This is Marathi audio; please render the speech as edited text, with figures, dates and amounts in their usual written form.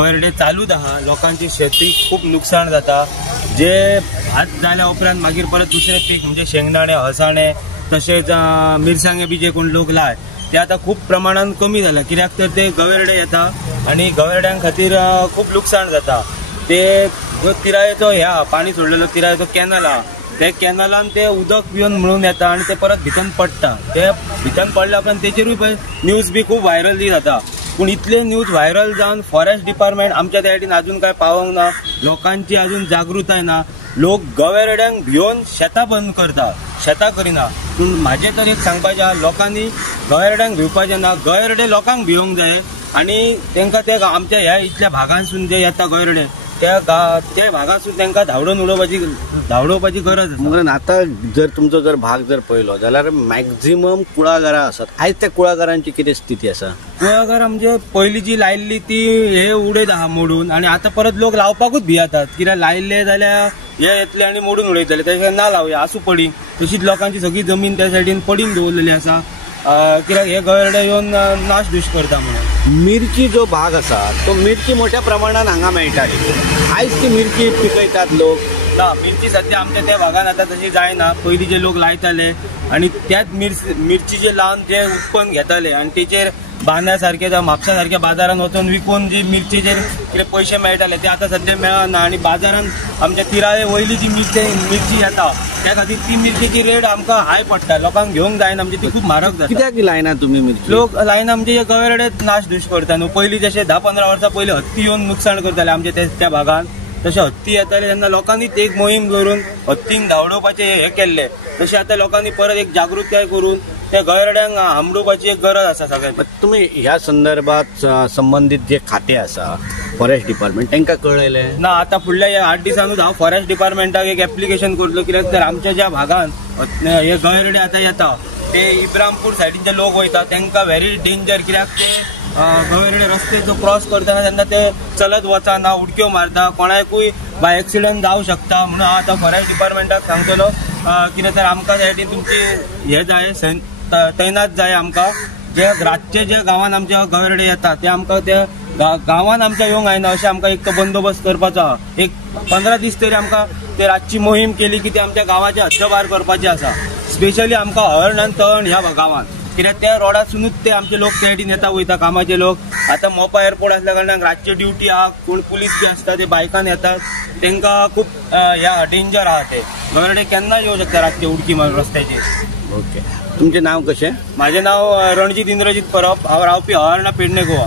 गवेरडे चालूच आहा. लोकांची शेती खूप नुकसान जाता. जे भात जाल्या उपरांत मागीर परत दुसरे पीक म्हणजे शेंगदाणे, हळसाणे तसेच मिरसांगे बी जे कोण लोक लाय ते आता खूप प्रमाणात कमी झाला. कित्याक तर ते गवेरडे येता आणि गवेरड्यां खातीर खूप नुकसान जाता. ते जो तिरायेचो ह्या पाणी सोडलेलो तिरायेचो कॅनल हा, ते कॅनलान ते उदक पिवन म्हणून येता आणि ते परत भितन पडटा. ते भितन पडल्या उपरांत तेचेरूय न्यूज बी खूप व्हायरल जाता. पण इतले न्यूज व्हायरल जावन फॉरेस्ट डिपार्टमेंट आमच्या त्या सायडीन अजून काय पावोंक ना. लोकांची अजून जागृताय ना. लोक गवेरड्यांक भिवन शेतां बंद करता, शेतां करिना. पूण म्हाजे तर एक सांगपाचें आहा, लोकांनी गवेरड्यांक भिवपाचें ना. गवेरडे लोकांक भिवंक जाय आणि तांकां ते आमच्या ह्या इतल्या भागांसून जे येता गवेरडे त्या भागांसून तांकां धांवडोवन उडोवपाची गरज आसा. म्हणून आता जर तुमचो जर भाग जर पळयलो जाल्यार मॅक्झिमम कुळागरां आसात. आयज त्या कुळागरांची कितें स्थिती आसा? कुळागर म्हणजे पयलीं जी लायिल्ली ती हे उडयत आहा मोडून आणि आता परत लोक लावपाकूच भियेतात. कित्याक लायिल्ले जाल्यार हे येतले आणि मोडून उडयतले, त्याशिवाय ना लावया आसूं पडी. तशीच लोकांची सगळी जमीन त्या सायडीन पडीन दवरलेली आसा. कित्याक हे गवेरडे येवन नाश धूश करता म्हणून. मिरची जो भाग आसा तो मिरची मोठ्या प्रमाणात हांगा मेळटाली. आयज ती मिरची पिकयतात लोक ना. मिरची सध्या आमच्या त्या भागात आता तशी जायना. पयलीं जे लोक लायताले आणि त्याच मिरचीचे लावन जे उत्पन्न घेताले आणि तेचेर बांद्या जावं म्हापसा सारख्या बाजारात वचून विकून जी मिरचीचेर कितें पयशे मेळटाले ते आता सध्या मेळना. आणि बाजारात आमच्या तिराळे वयली जी मिरची येता त्या खातीर ती मिरचीची रेट आमकां हाय पडटा. लोकांक घेवंक जायना, म्हणजे ती खूप म्हारग जाता. कित्याक लायना तुमी मिरची? लोक लायना म्हणजे गवेरडे नाश धूश करता न्हू. पयलीं जशे 10-15 वर्सां पयलीं हत्ती येवन नुकसाण करताले आमच्या त्या भागात. तशे हत्ती येताले तेन्ना लोकांनीच एक मोहीम करून हत्तींक धांवडोवपाचे हे केल्ले. तशें आता लोकांनी परत एक जागृताय करून त्या गवेरड्यांक हांबडोवपाची एक गरज आसा सगळ्यांक. तुम्ही ह्या संदर्भात संबंधित जे खाते आसा फॉरेस्ट डिपार्टमेंट तांकां कळयलें ना? आता फुडल्या 8 दिसांनूच हांव फॉरेस्ट डिपार्टमेंटाक एक एप्लिकेशन करतलो. कित्याक तर आमच्या ज्या भागांत हे गवेरडे आता येता ते इब्रामपूर सायडीनचे लोक वयता तांकां व्हेरी डेंजर. कित्याक ते गवेरडे रस्ते जो क्रॉस करतना तेन्ना ते चलत वचना, उडक्यो मारता, कोणाकूय बाय एक्सिडंट जावं शकता. म्हणून हांव आतां फॉरेस्ट डिपार्टमेंटाक सांगतलो कित्याक तर आमकां त्या सायडीन तुमची हे जाय तैनात जाय. आमकां जे रातचे जे गांवांत आमच्या गवेरडे येतात ते आमकां त्या गांवांत आमच्या येवंक जायना अशें आमकां एक तो बंदोबस्त करपाचो. एक 15 दीस तरी आमकां ते रातची मोहीम केली की ते आमच्या गांवाचे हद्दपार करपाची आसा. स्पेशली आमकां हरण आनी तळण ह्या गांवांत. कित्याक त्या रोडासूनच ते आमचे लोक त्या सायडीन येता वयता कामाचे लोक. आता मोपा एअरपोर्ट असल्या कारणान रातची ड्युटी आहा, कोण पुलीस बी आसता ते बायकान येतात. तांकां खूप ह्या डेंजर आहा. ते गवेरडे केन्ना येवं शकता रातचे उडकी मारून रस्त्याचेर. ओके. तुमचें नांव कशें? माझे नाव रणजीत इंद्रजीत परब. हांव रावपी हळर्णा पेडणे गोवा.